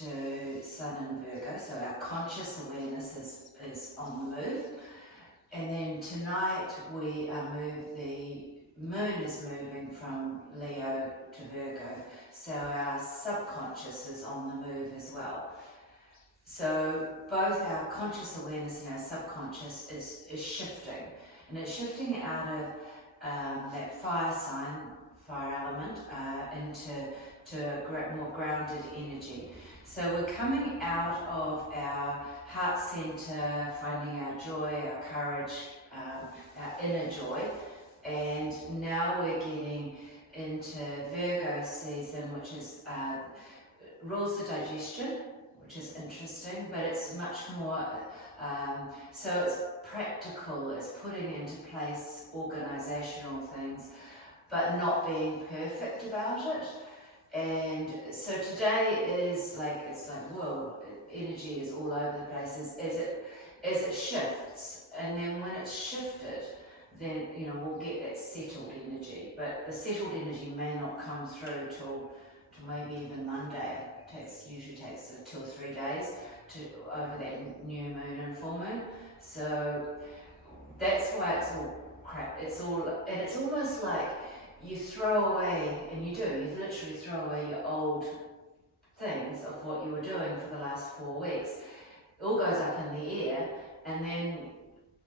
to Sun and Virgo, so our conscious awareness is on the move. And then tonight the moon is moving from Leo to Virgo, so our subconscious is on the move as well. So both our conscious awareness and our subconscious is shifting, and it's shifting out of that fire sign, fire element, into a more grounded energy. So we're coming out of our heart center, finding our joy, our courage, our inner joy, and now we're getting into Virgo season, which is rules the digestion, which is interesting, but it's much more, so it's practical, it's putting into place organizational things, but not being perfect about it. And so today is it's like, whoa, energy is all over the place as it shifts. And then when it's shifted, then, we'll get that settled energy. But the settled energy may not come through till maybe even Monday. Usually takes 2 or 3 days over that new moon and full moon. So that's why it's all crap. It's almost like you throw away, and you literally throw away your old things of what you were doing for the last 4 weeks. It all goes up in the air, and then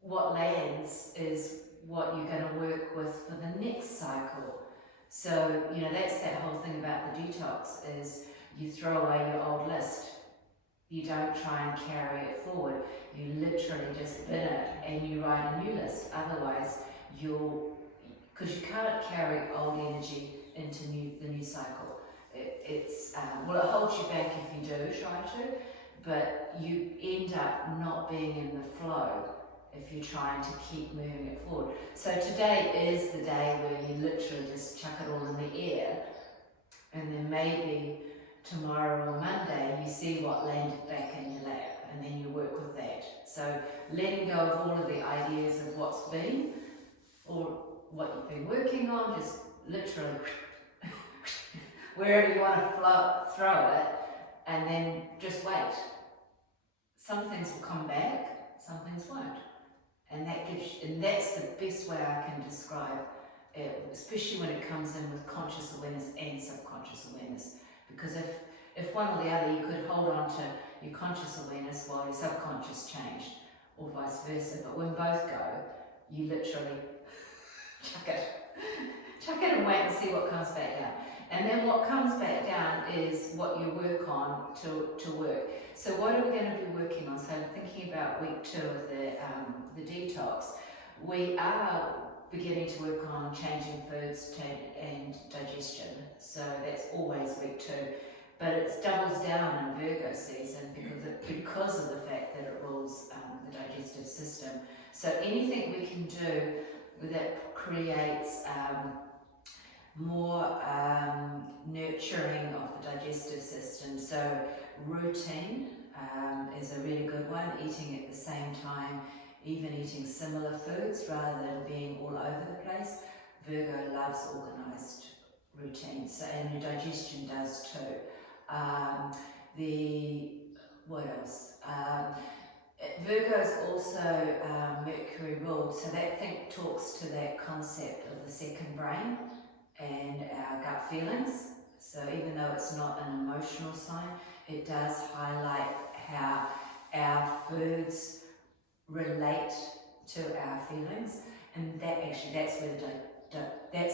what lands is what you're going to work with for the next cycle. So, that's that whole thing about the detox is you throw away your old list. You don't try and carry it forward. You literally just bin it and you write a new list. Otherwise, because you can't carry old energy into the new cycle. It holds you back if you do try to, but you end up not being in the flow if you're trying to keep moving it forward. So today is the day where you literally just chuck it all in the air, and then maybe tomorrow or Monday you see what landed back in your lap, and then you work with that. So letting go of all of the ideas of what's been, or what you've been working on, just literally wherever you want to throw it, and then just wait. Some things will come back, some things won't. And that's the best way I can describe it, especially when it comes in with conscious awareness and subconscious awareness. Because if one or the other, you could hold on to your conscious awareness while your subconscious changed, or vice versa. But when both go, you literally chuck it and wait and see what comes back down. And then what comes back down is what you work on to work. So what are we going to be working on? So I'm thinking about week 2 of the detox. We are beginning to work on changing foods and digestion. So that's always week 2. But it doubles down in Virgo season because of the fact that it rules the digestive system. So anything we can do that creates more nurturing of the digestive system. So routine is a really good one, eating at the same time, even eating similar foods rather than being all over the place. Virgo loves organised routine, and your digestion does too. What else? Virgo is also Mercury ruled, so that talks to that concept of the second brain and our gut feelings. So even though it's not an emotional sign, it does highlight how our foods relate to our feelings, and that's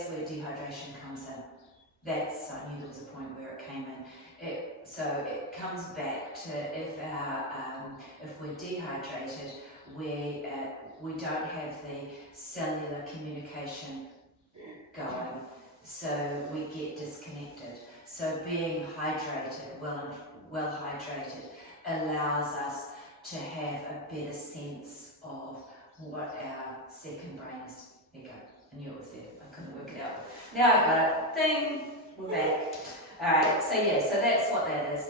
where dehydration comes in. I knew there was a point where it came in. So it comes back to if we're dehydrated, we don't have the cellular communication going, so we get disconnected. So being hydrated, well hydrated, allows us to have a better sense of what our second brain is. There you go. I knew it was there. I couldn't work it out. Now I've got it. Ding! We're back. Alright, so that's what that is.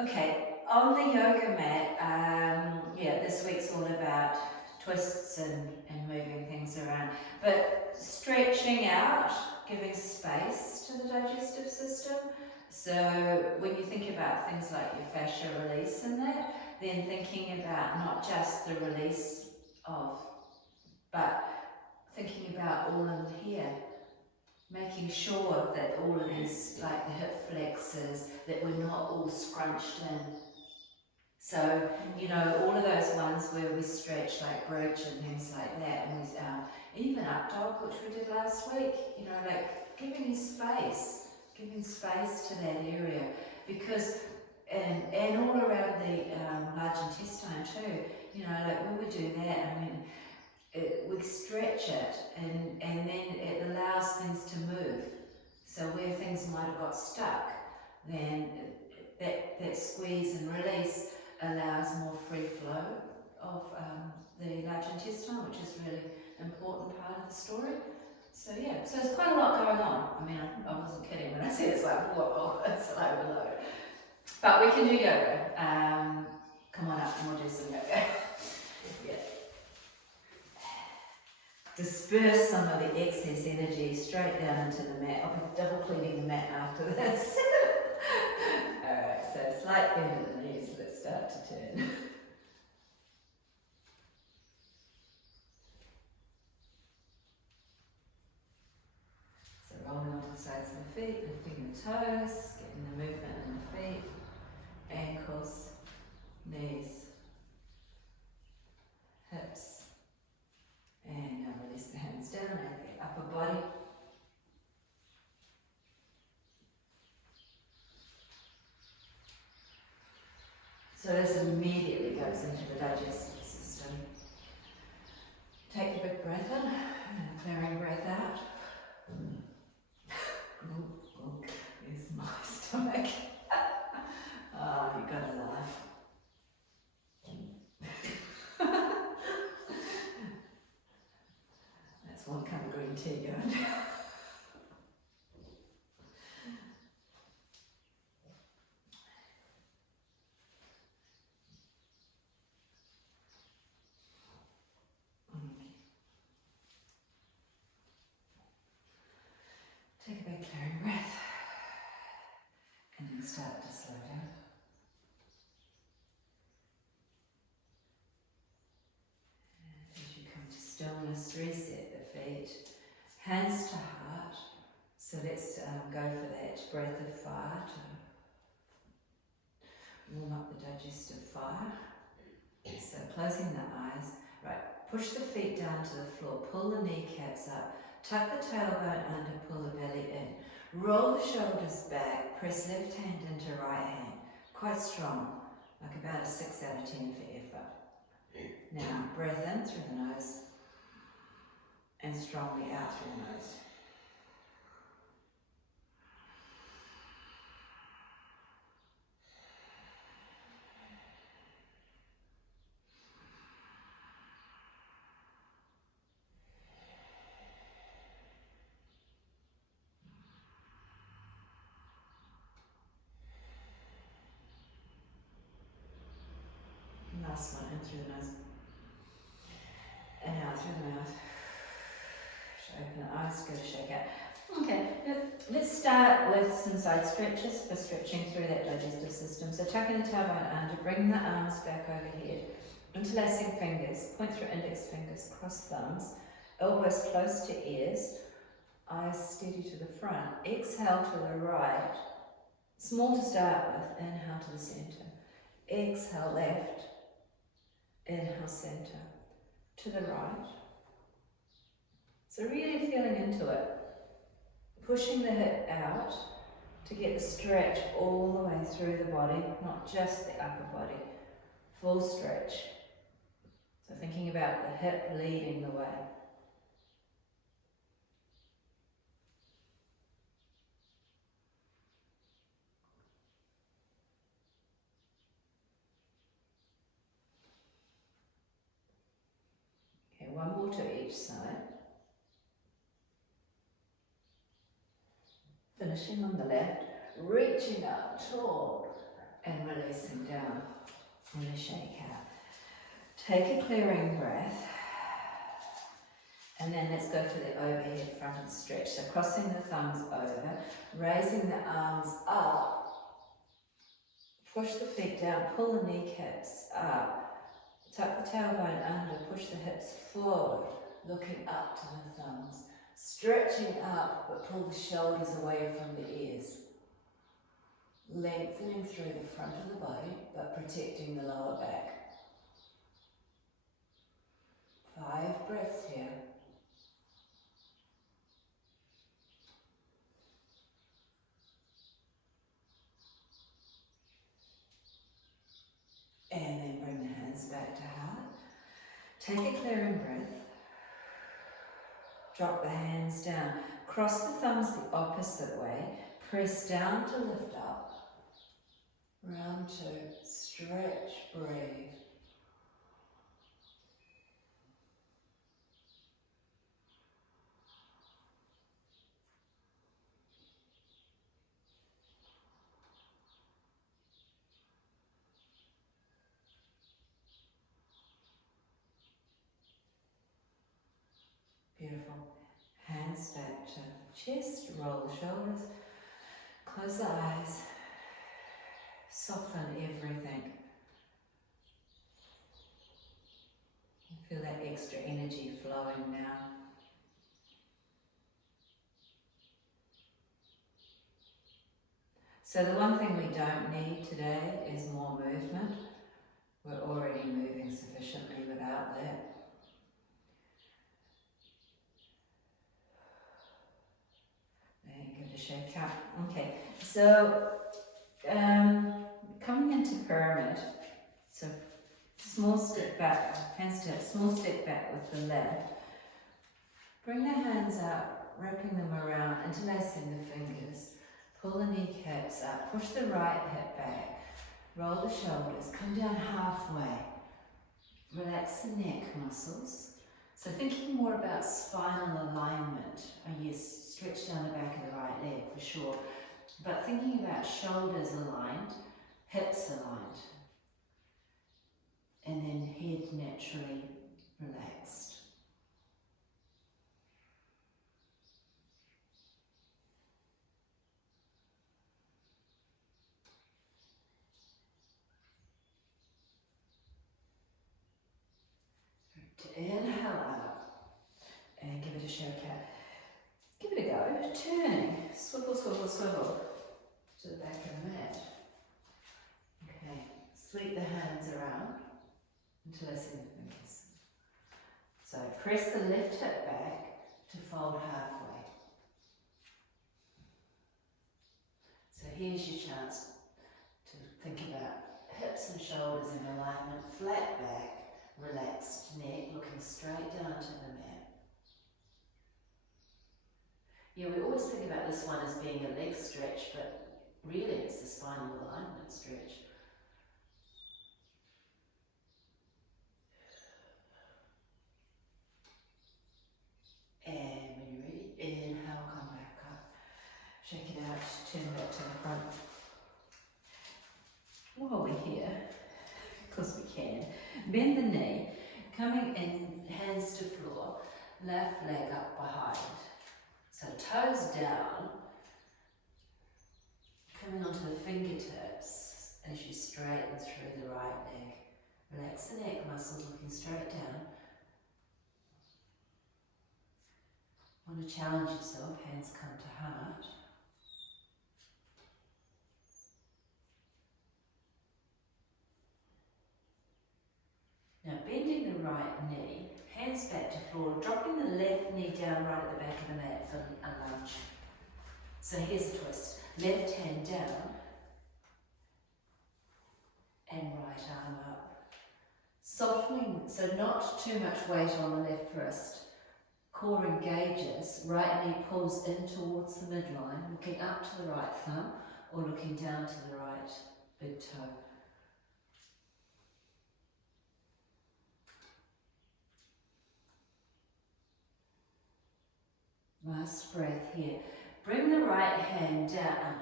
Okay, on the yoga mat, this week's all about twists and moving things around. But stretching out, giving space to the digestive system. So when you think about things like your fascia release and that, then thinking about not just the release of, but thinking about all in here, making sure that all of these, like the hip flexors, that we're not all scrunched in. So, you know, all of those ones where we stretch like bridge and things like that, and we, even up dog, which we did last week, you know, like giving space to that area, because, and all around the large intestine too, you know, like when we do that, I mean, we stretch it, and then it allows things to move. So where things might have got stuck, then that squeeze and release allows more free flow of the large intestine, which is really important part of the story. So yeah, so there's quite a lot going on. I mean, I wasn't kidding when I said it's like, whoa, it's like overload. But we can do yoga. Come on up and we'll do some yoga. Yeah. Disperse some of the excess energy straight down into the mat. I'll be double cleaning the mat after this. Alright, so slight bend at the knees, let's start to turn. So rolling onto the sides of the feet, lifting the toes, getting the movement in the feet, ankles, knees, hips, and now release the hands down and the upper body. So this immediately goes into the digestive system. Take a big breath in and a clearing breath out. There's my stomach. Oh, you got a laugh. That's one cup of green tea going. Take a big clearing breath and then start to slow down. And as you come to stillness, reset the feet, hands to heart. So let's go for that breath of fire to warm up the digestive fire. So closing the eyes, right, push the feet down to the floor, pull the kneecaps up, tuck the tailbone under, pull the belly in. Roll the shoulders back, press left hand into right hand. Quite strong, like about a 6 out of 10 for effort. Now, breath in through the nose and strongly out through the nose. Last one, in through the nose and out through the mouth. Open the eyes, go to shake out. Okay, let's start with some side stretches for stretching through that digestive system. So tucking the tailbone under, bring the arms back overhead, interlacing fingers, point through index fingers, cross thumbs, elbows close to ears, eyes steady to the front. Exhale to the right, small to start with, inhale to the center. Exhale left, inhale center, to the right. So really feeling into it, pushing the hip out to get the stretch all the way through the body, not just the upper body, full stretch. So thinking about the hip leading the way. Okay, one more to each side. Finishing on the left, reaching up tall and releasing down. Really shake out. Take a clearing breath And then let's go for the overhead fronted stretch. So crossing the thumbs over, raising the arms up, push the feet down, pull the kneecaps up, tuck the tailbone under, push the hips forward, looking up to the thumbs, stretching up but pull the shoulders away from the ears, lengthening through the front of the body but protecting the lower back. 5 breaths here. And then bring the hands back to heart. Take a clearing breath. Drop the hands down. Cross the thumbs the opposite way. Press down to lift up. Round 2. Stretch, breathe. Beautiful. Hands back to chest, roll the shoulders, close the eyes, soften everything. Feel that extra energy flowing now. So the one thing we don't need today is more movement. We're already moving sufficiently without that. Give it a shake out. Okay, so coming into pyramid, so small step back, hands to hip, small step back with the left. Bring the hands out, wrapping them around, interlacing the fingers. Pull the kneecaps up, push the right hip back, roll the shoulders, come down halfway. Relax the neck muscles. So thinking more about spinal alignment. Oh yes, stretch down the back of the right leg for sure. But thinking about shoulders aligned, hips aligned. And then head naturally relaxed. To inhale out and give it a shake out. Give it a go. Turning. Swivel, swivel, swivel to the back of the mat. Okay. Sweep the hands around, interlacing the fingers. So press the left hip back to fold halfway. So here's your chance to think about hips and shoulders in alignment, flat back, relaxed neck, looking straight down to the mat. Yeah, we always think about this one as being a leg stretch, but really it's the spinal alignment stretch. And when you're ready, inhale, come back up. Shake it out, turn back to the front. While we're here, because we can, bend the knee, coming in, hands to floor, left leg up behind. So toes down, coming onto the fingertips as you straighten through the right leg. Relax the neck muscles, looking straight down. Want to challenge yourself, hands come to heart. Now bending the right knee, hands back to floor, dropping the left knee down right at the back of the mat for a lunge. So here's a twist. Left hand down and right arm up. Softening, so not too much weight on the left wrist. Core engages, right knee pulls in towards the midline, looking up to the right thumb or looking down to the right big toe. Last breath here. Bring the right hand down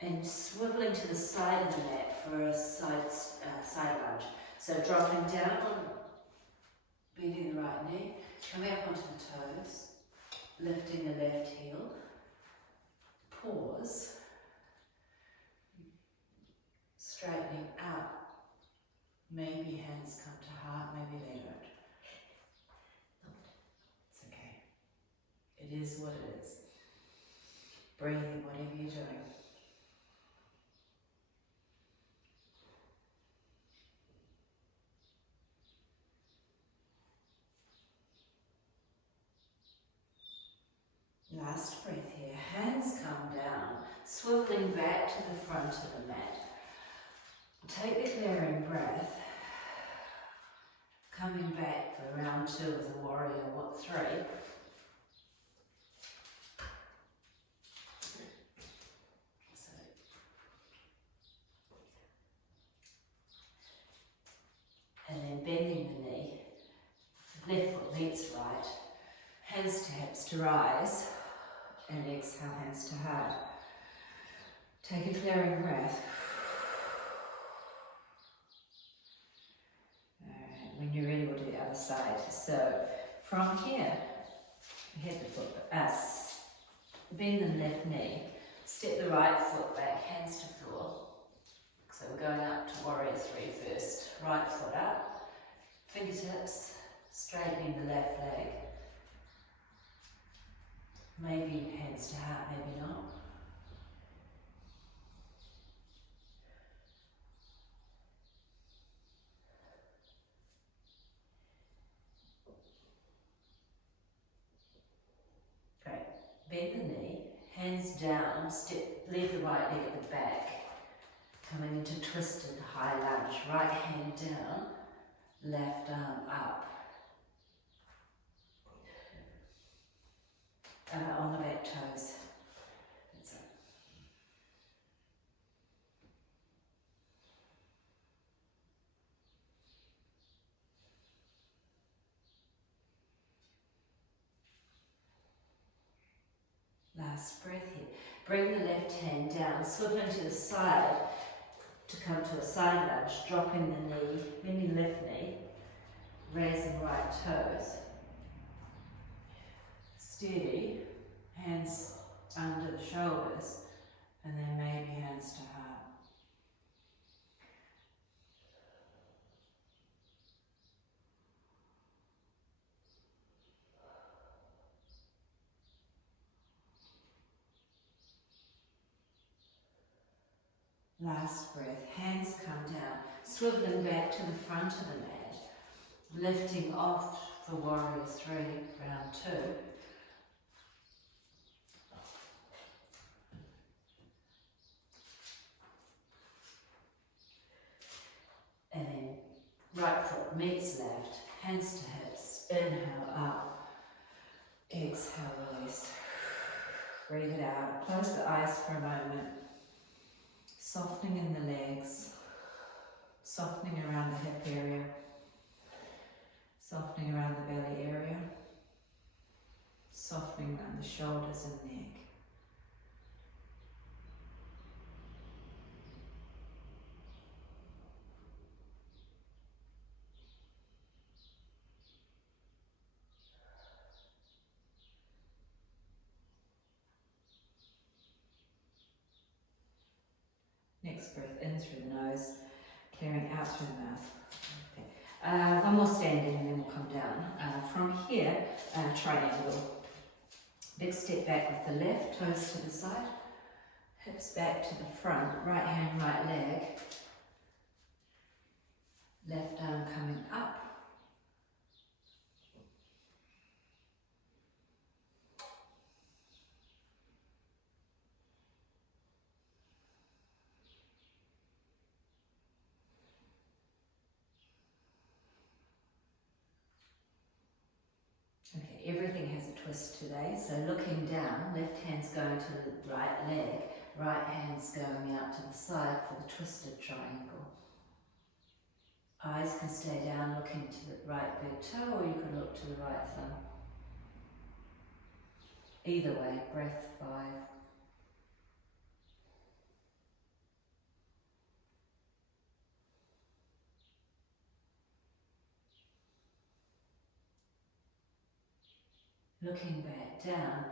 and swiveling to the side of the mat for a side lunge. So dropping down Bending the right knee, coming up onto the toes, lifting the left heel, pause, straightening up, maybe hands come to heart, maybe they don't. It's okay. It is what it is. Breathing, whatever you're doing. Last breath here. Hands come down, swiveling back to the front of the mat. Take the clearing breath. Coming back for round 2 of the warrior 3. And then bending the knee, left foot meets right, hands to hips to rise, and exhale, hands to heart. Take a clearing breath. Alright, when you're ready, we'll do the other side. So, from here, head the foot, bend the left knee, step the right foot back, hands to floor. So we're going up to warrior 3 first. Right foot up, fingertips, straightening the left leg. Maybe hands to heart, maybe not. Great. Bend the knee, hands down, leave the right leg at the back. Coming into twisted high lunge, right hand down, left arm up. On the back toes. That's it. Last breath here. Bring the left hand down, swiveling to the side to come to a side lunge, dropping the knee, bending the left knee, raising right toes. Steady, hands under the shoulders, and then maybe hands to heart. Last breath, hands come down, swiveling back to the front of the mat, lifting off for warrior 3, round 2. And then right foot meets left, hands to hips, inhale up, exhale, release. Breathe it out, close the eyes for a moment, softening in the legs, softening around the hip area, softening around the belly area, softening around the shoulders and neck. Next breath in through the nose, clearing out through the mouth. Okay. One more standing and then we'll come down. From here, triangle. Big step back with the left, toes to the side, hips back to the front, right hand, right leg, left arm coming up. Okay, everything has a twist today, so looking down, left hand's going to the right leg, right hand's going out to the side for the twisted triangle. Eyes can stay down looking to the right big toe, or you can look to the right thumb. Either way, breath 5. Looking back down,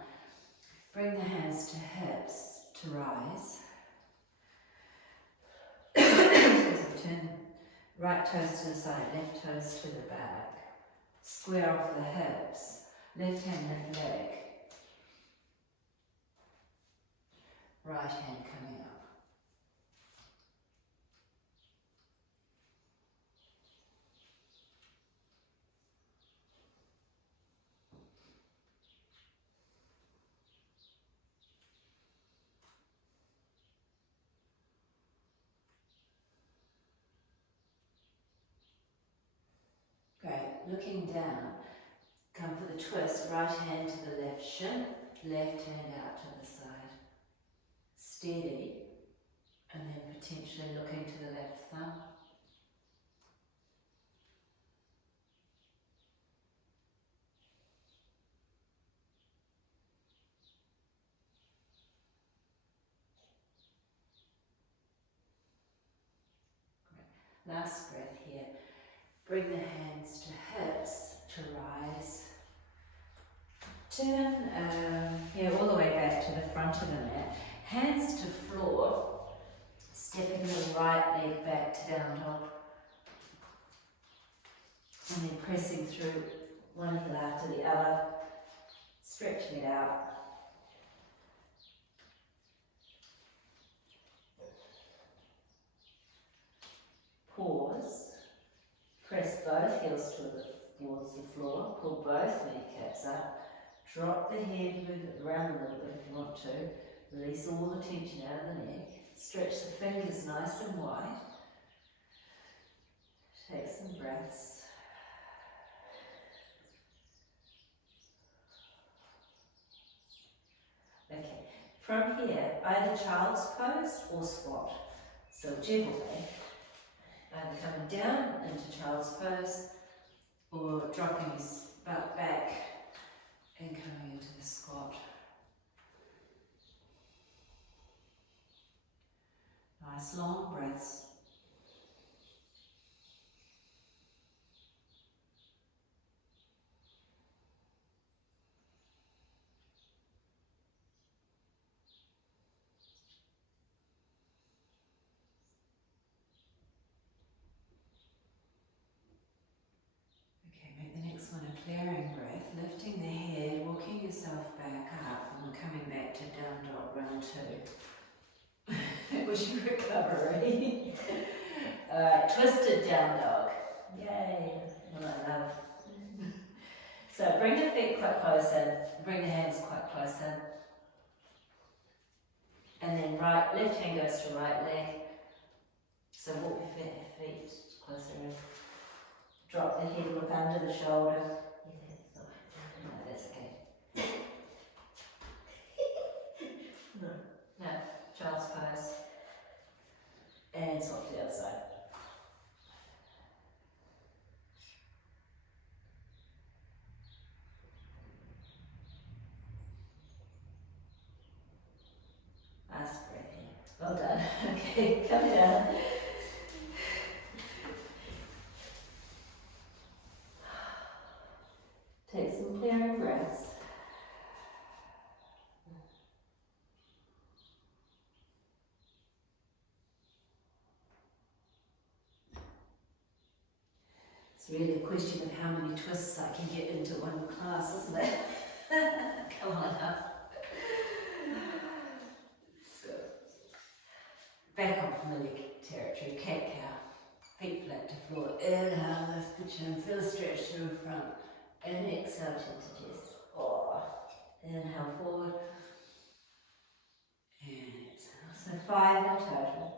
bring the hands to hips to rise. Turn right toes to the side, left toes to the back. Square off the hips, left hand, left leg. Right hand coming up. Great, looking down, come for the twist, right hand to the left shin, left hand out to the side. Steady, and then potentially looking to the left thumb. Great. Last breath here. Bring the hands to hips to rise. Turn all the way back to the front of the mat. Hands to floor. Stepping the right leg back to down dog. And then pressing through one heel after the other. Stretching it out. Pause. Press both heels towards the floor. Pull both kneecaps up. Drop the head, move it around a little bit if you want to. Release all the tension out of the neck. Stretch the fingers nice and wide. Take some breaths. Okay, from here, either child's pose or squat. So whichever way. Either coming down into child's pose or dropping his butt back and coming into the squat. Nice long breaths. Okay, make the next one a clearing breath, lifting the head, walking yourself back up and coming back to down dog round 2. It was your recovery. Alright, twisted down dog. Yay, what I love. So bring the feet quite close in, bring the hands quite close in. And then left hand goes to right leg. So walk your feet closer in. Drop the head, look under the shoulder. No, that's okay. No, child's pose. And swap to the other side. Last breath here. Well done. Okay, come down. Take some clearing breaths. It's really a question of how many twists I can get into one class, isn't it? Come on up. So, back on familiar territory, cat-cow. Feet flat to floor. Inhale, lift the chin, feel a stretch through front. And exhale, chin to chest. Oh. Inhale forward. And exhale. So 5 in total.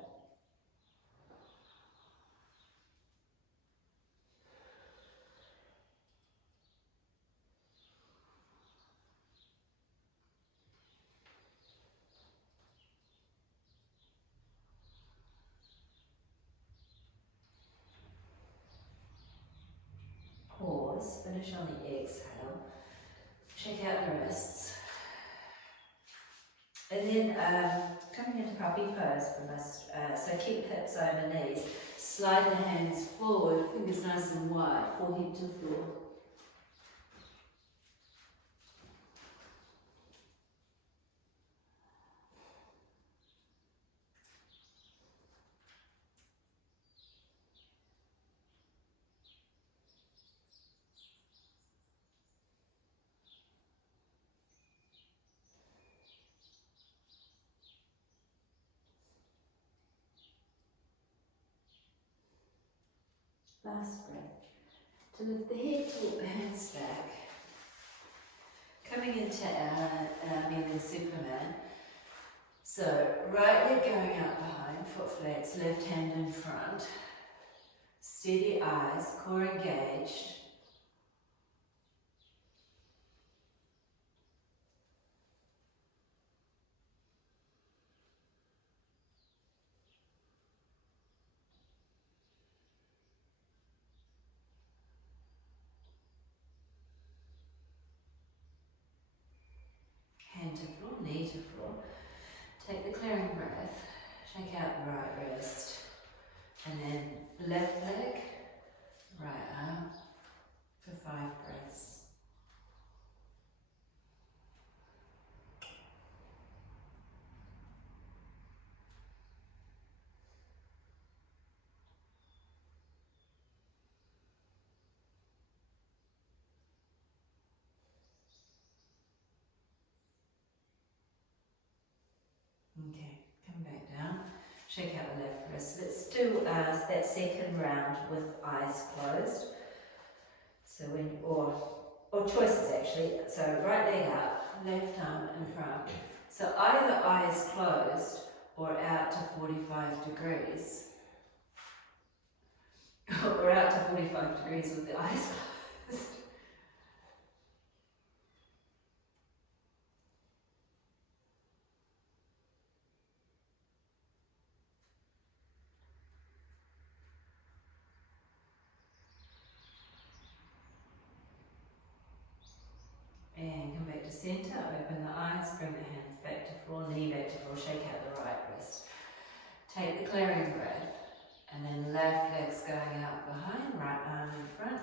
Pause, finish on the exhale. Check out the wrists. And then coming into puppy pose from us, so keep hips over knees. Slide the hands forward, fingers nice and wide, forehead to floor. Last breath. To lift the head, talk the hands back. Coming into our kneeling Superman. So, right leg going out behind, foot flats, left hand in front. Steady eyes, core engaged. Hand to floor, knee to floor. Take the clearing breath, shake out the right wrist, and then left leg, right arm for 5 breaths. Okay, come back down, shake out the left wrist. Let's do that second round with eyes closed. So when, or choices actually. So right leg up, left arm in front. So either eyes closed or out to 45 degrees. Or out to 45 degrees with the eyes closed. And come back to centre, open the eyes, bring the hands back to floor, knee back to floor, shake out the right wrist. Take the clearing breath, and then left leg's going out behind, right arm in front.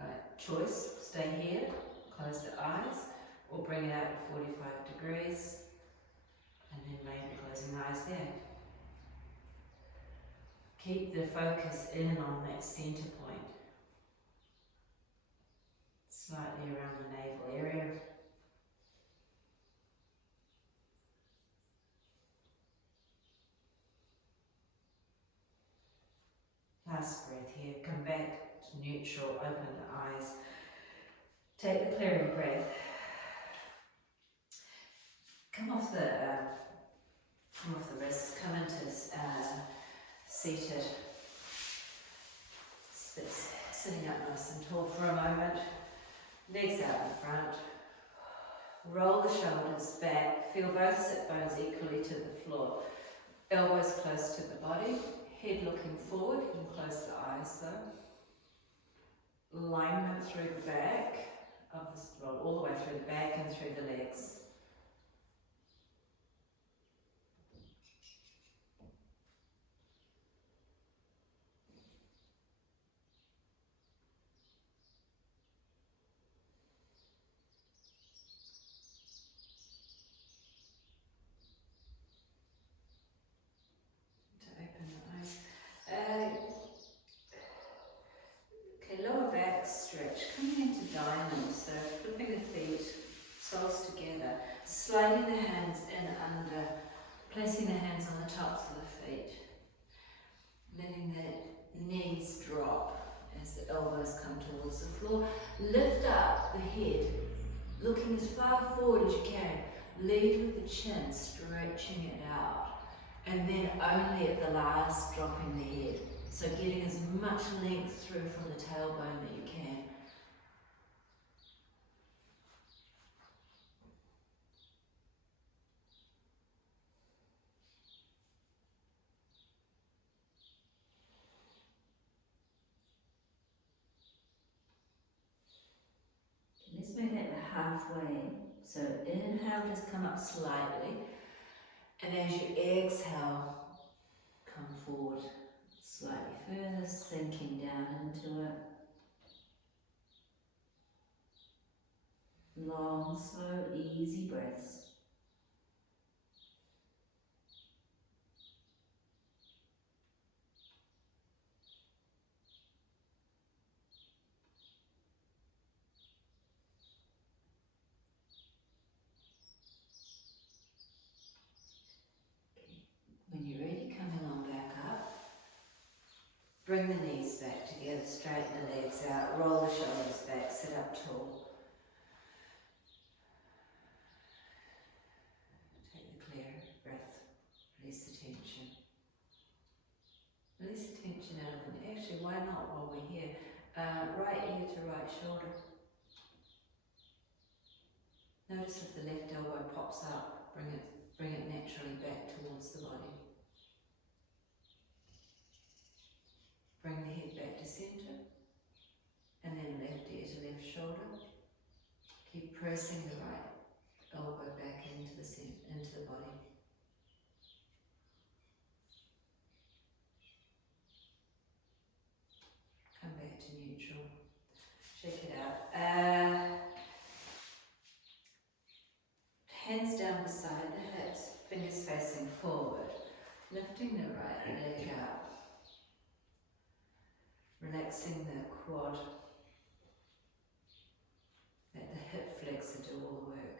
Right, choice, stay here, close the eyes, or bring it out to 45 degrees, and then maybe closing the eyes there. Keep the focus in on that centre point. Slightly around the navel area. Last breath here, come back to neutral, open the eyes. Take the clearing breath. Come off the wrists, come into seated. Sitting up nice and tall for a moment. Legs out in front. Roll the shoulders back. Feel both sit bones equally to the floor. Elbows close to the body. Head looking forward. You can close the eyes though. Alignment through the back of the roll, all the way through the back and through the legs. To open the eyes. Okay, lower back stretch, coming into diamond, so flipping the feet, soles together, sliding the hands in under, placing the hands on the tops of the feet, letting the knees drop as the elbows come towards the floor. Lift up the head, looking as far forward as you can. Lead with the chin, stretching it out, and then only at the last dropping the head. So getting as much length through from the tailbone that you can. Let's move that halfway. So inhale, just come up slightly. And as you exhale, come forward slightly further, sinking down into it. Long, slow, easy breaths. When you're ready, coming on back up. Bring the knees back together, straighten the legs out, roll the shoulders back, sit up tall. Take the clear breath, release the tension. Release the tension out of the neck. Actually, why not while we're here? Right ear to right shoulder. Notice if the left elbow pops up, bring it naturally back towards the body. Bring the head back to centre, and then left ear to left shoulder. Keep pressing the right elbow back into the body. Come back to neutral. Shake it out. Hands down beside the hips, fingers facing forward. Lifting the right leg up. Relaxing the quad. Let the hip flexor do all the work.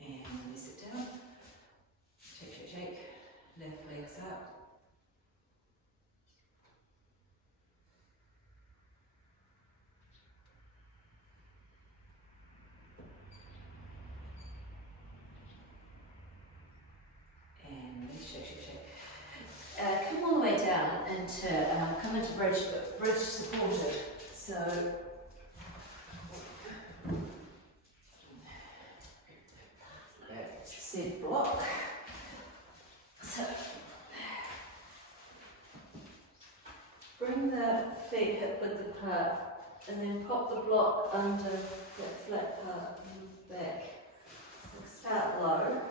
And release it down. Shake, shake, shake. Left legs up. And release, shake, shake, shake. Come all the way down into, come into bridge supported. So, sit block. So, bring the feet hip width apart and then pop the block under that flat part and back. So start low,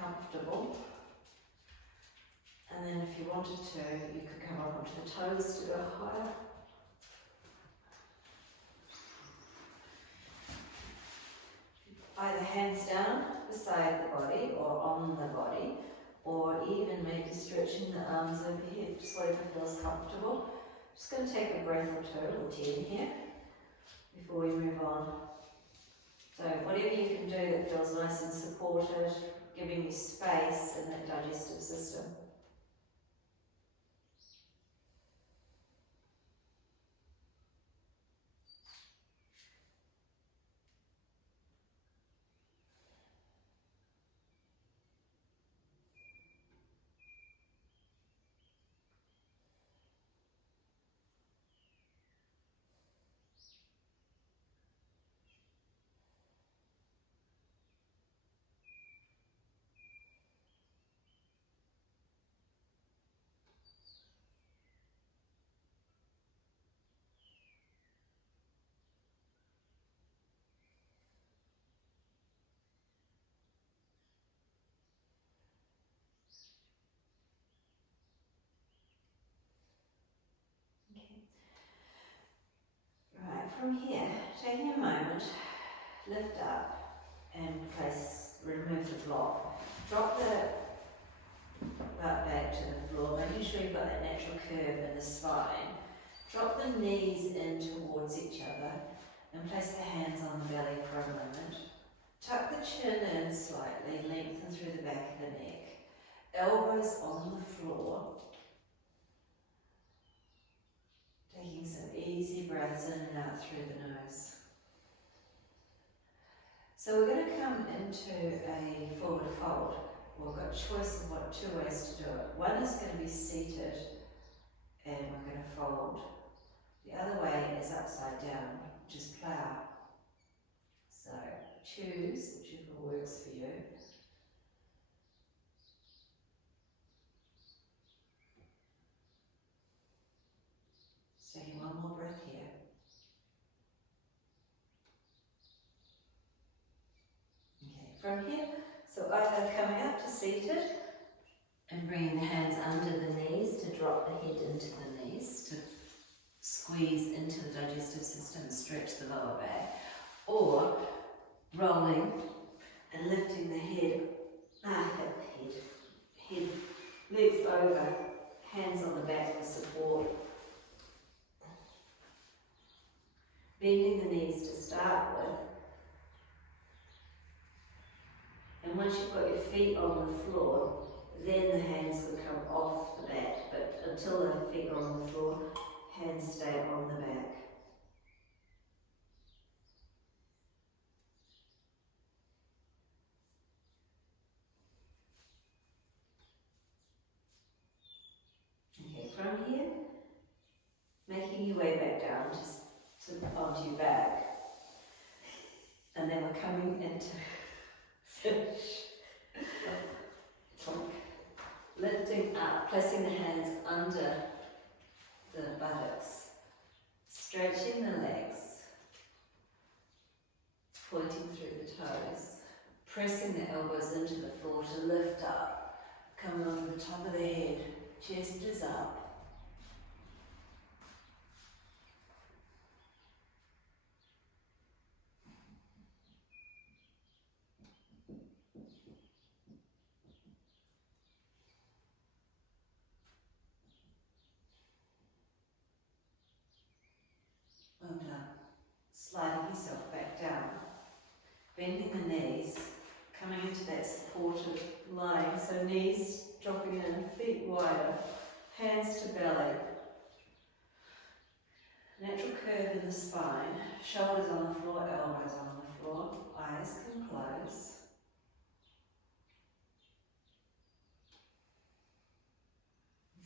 comfortable, and then if you wanted to, you could come up onto the toes to go higher. Either hands down beside the body or on the body, or even maybe stretching the arms overhead, just whatever feels comfortable. Just going to take a breath or two or 10 here before we move on. So whatever you can do that feels nice and supported, giving you space in that digestive system. Right, from here, taking a moment, lift up and remove the block. Drop the butt back to the floor, making sure you've got that natural curve in the spine. Drop the knees in towards each other and place the hands on the belly for a moment. Tuck the chin in slightly, lengthen through the back of the neck. Elbows on the floor. Taking some easy breaths in and out through the nose. So we're going to come into a forward fold. We've got a choice of two ways to do it. One is going to be seated and we're going to fold. The other way is upside down, which is plough. So choose whichever works for you. Just taking one more breath here. Okay, from here, so either coming up to seated and bringing the hands under the knees to drop the head into the knees to squeeze into the digestive system and stretch the lower back, or rolling and lifting the head, head, legs over, hands on the back for support. Bending the knees to start with, once you've got your feet on the floor, then the hands would come off the back, but until the feet are on the floor, hands stay on the back. Okay, from here, making your way back down onto your back, and then we're coming into lifting up, placing the hands under the buttocks, stretching the legs, pointing through the toes, pressing the elbows into the floor to lift up, come over the top of the head, chest is up. Open up, sliding yourself back down, bending the knees, coming into that supported line, so knees dropping in, feet wider, hands to belly. Natural curve in the spine, shoulders on the floor, elbows on the floor, eyes can close.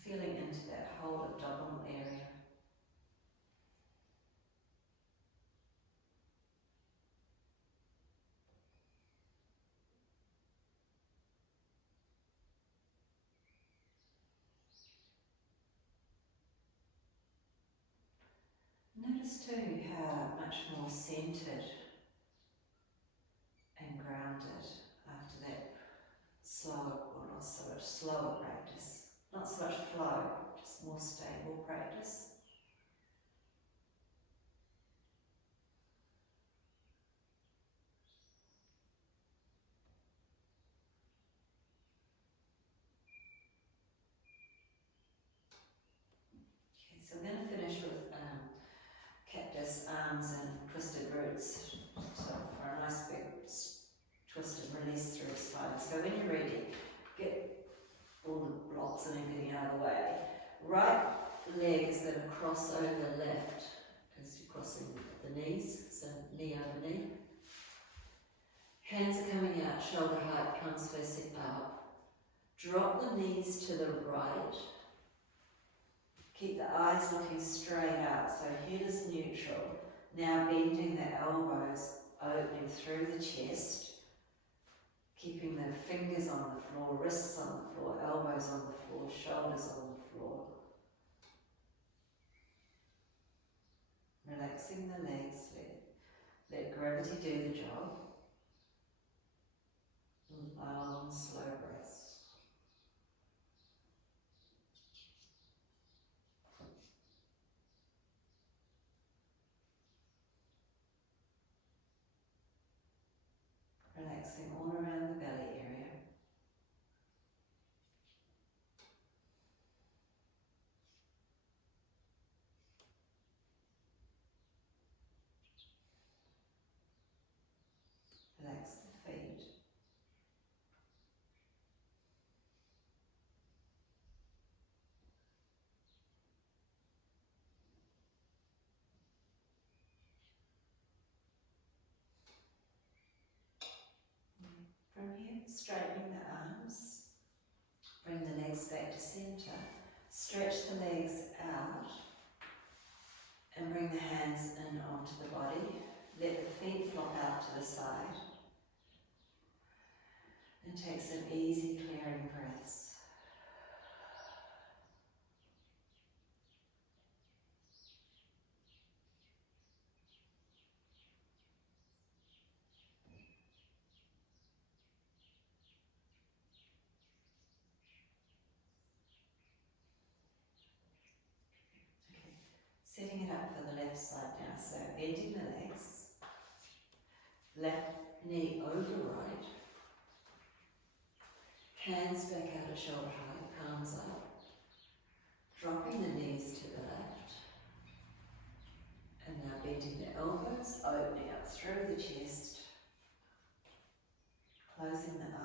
Feeling into that whole abdominal area. Notice too how much more centered and grounded after that slower, or not so much slower practice. Not so much flow, just more stable practice. Okay, so I'm going to finish with cactus arms and twisted roots. So for a nice big twist and release through the spine. So when you're ready, get all the blocks and everything out of the way. Right leg is going to cross over left, because you're crossing the knees, so knee over knee. Hands are coming out, shoulder height, palms facing up. Drop the knees to the right. Keep the eyes looking straight out, so head is neutral. Now bending the elbows, opening through the chest. Keeping the fingers on the floor, wrists on the floor, elbows on the floor, shoulders on the floor. Relaxing the legs, let gravity do the job. Long, slow breaths. Relaxing all around the belly area. Relax the feet. From here, straightening the arms. Bring the legs back to centre. Stretch the legs out. And bring the hands in onto the body. Let the feet flop out to the side. And take some easy clearing breaths. Setting it up for the left side now, so bending the legs, left knee over right, hands back out at shoulder height, palms up, dropping the knees to the left, and now bending the elbows, opening up through the chest, closing the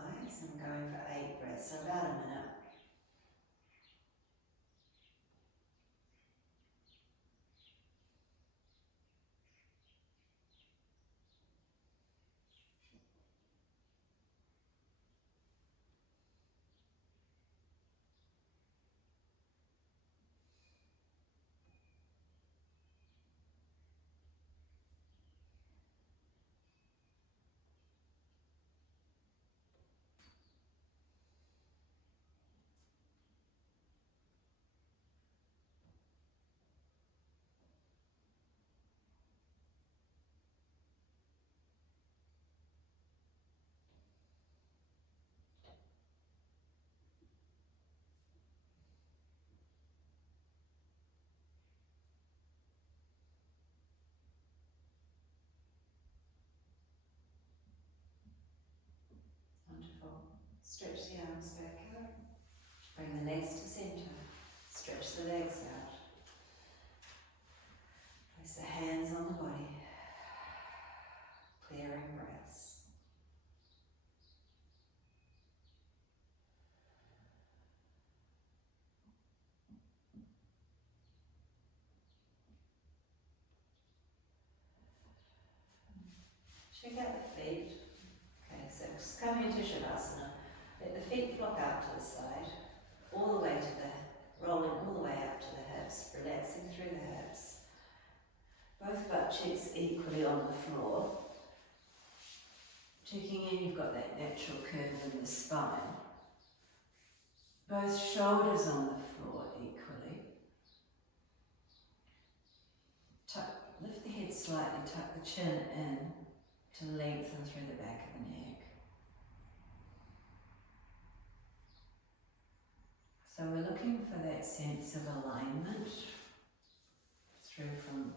Stretch the arms back out. Bring the legs to centre. Stretch the legs out. Place the hands on the body. Clearing breaths. Check out the feet. Okay, so just come into Shavasana. Let the feet flop out to the side, all the way to the, rolling all the way up to the hips, relaxing through the hips. Both butt cheeks equally on the floor. Checking in, you've got that natural curve in the spine. Both shoulders on the floor equally. Lift the head slightly, tuck the chin in to lengthen through the back of the neck. So we're looking for that sense of alignment through from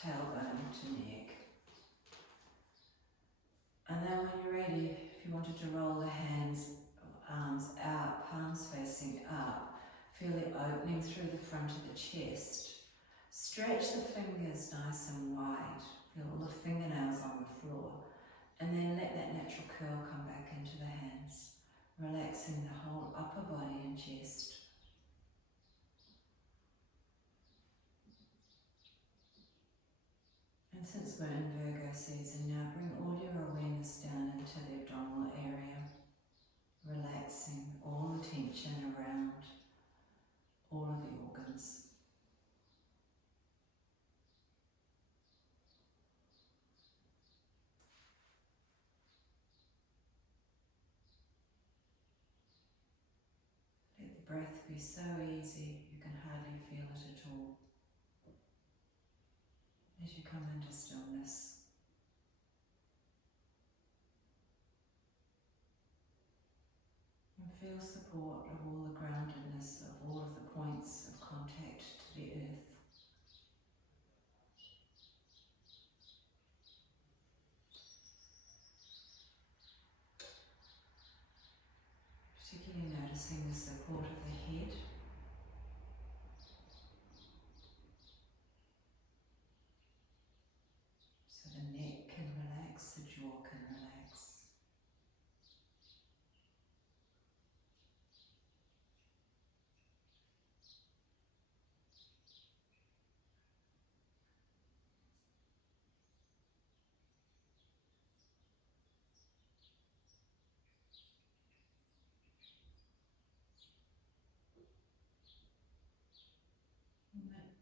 tailbone to neck. And then when you're ready, if you wanted to roll the hands, arms out, palms facing up, feel it opening through the front of the chest. Stretch the fingers nice and wide, feel all the fingernails on the floor, and then let that natural curl come back into the hands, relaxing the whole upper body and chest. And since we're in Virgo season now, bring all your awareness down into the abdominal area, relaxing all the tension around all of the organs. Let the breath be so easy you can hardly feel it at all. As you come into stillness. And feel support of all the groundedness of all of the points of contact to the earth. Particularly noticing the support of the head. So the neck can relax, the jaw can relax.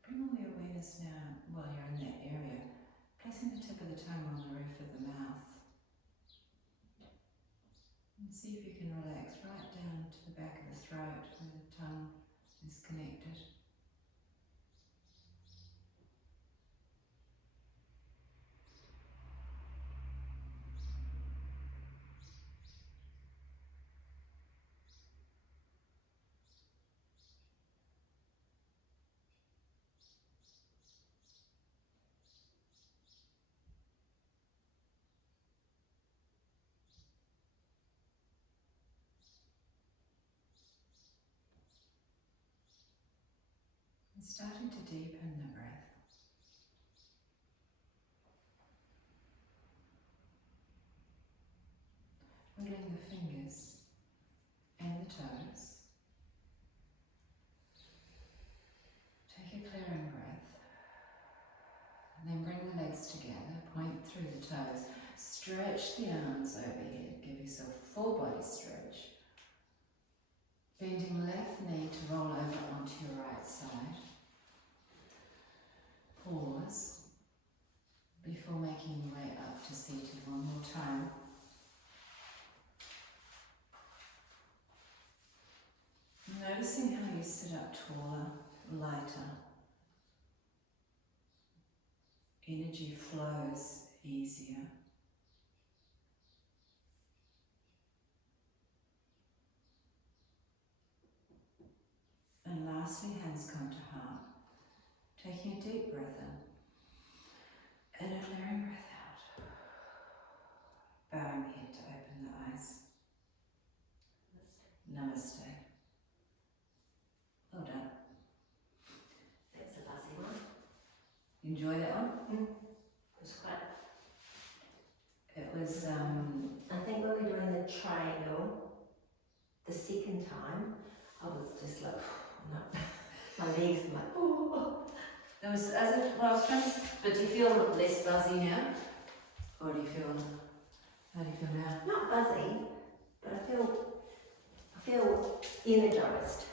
Bring all the awareness now, while you're in that area, placing the tip of the tongue on the roof of the mouth. And see if you can relax right down to the back of the throat where the tongue is connected. And starting to deepen the breath. Wiggling the fingers and the toes. Take a clearing breath. And then bring the legs together, point through the toes. Stretch the arms overhead, give yourself full body stretch. Bending left knee to roll over onto your right side. Pause before making your way up to seated one more time. Noticing how you sit up taller, lighter. Energy flows easier. And lastly, hands come to heart. Taking a deep breath in and a clearing breath out. Bowing the head to open the eyes. the second time, I was just like, no. My legs were like, oh. It was as if, well, I was trying to, but do you feel less buzzy now? Or do you feel, how do you feel now? Not buzzy, but I feel energized.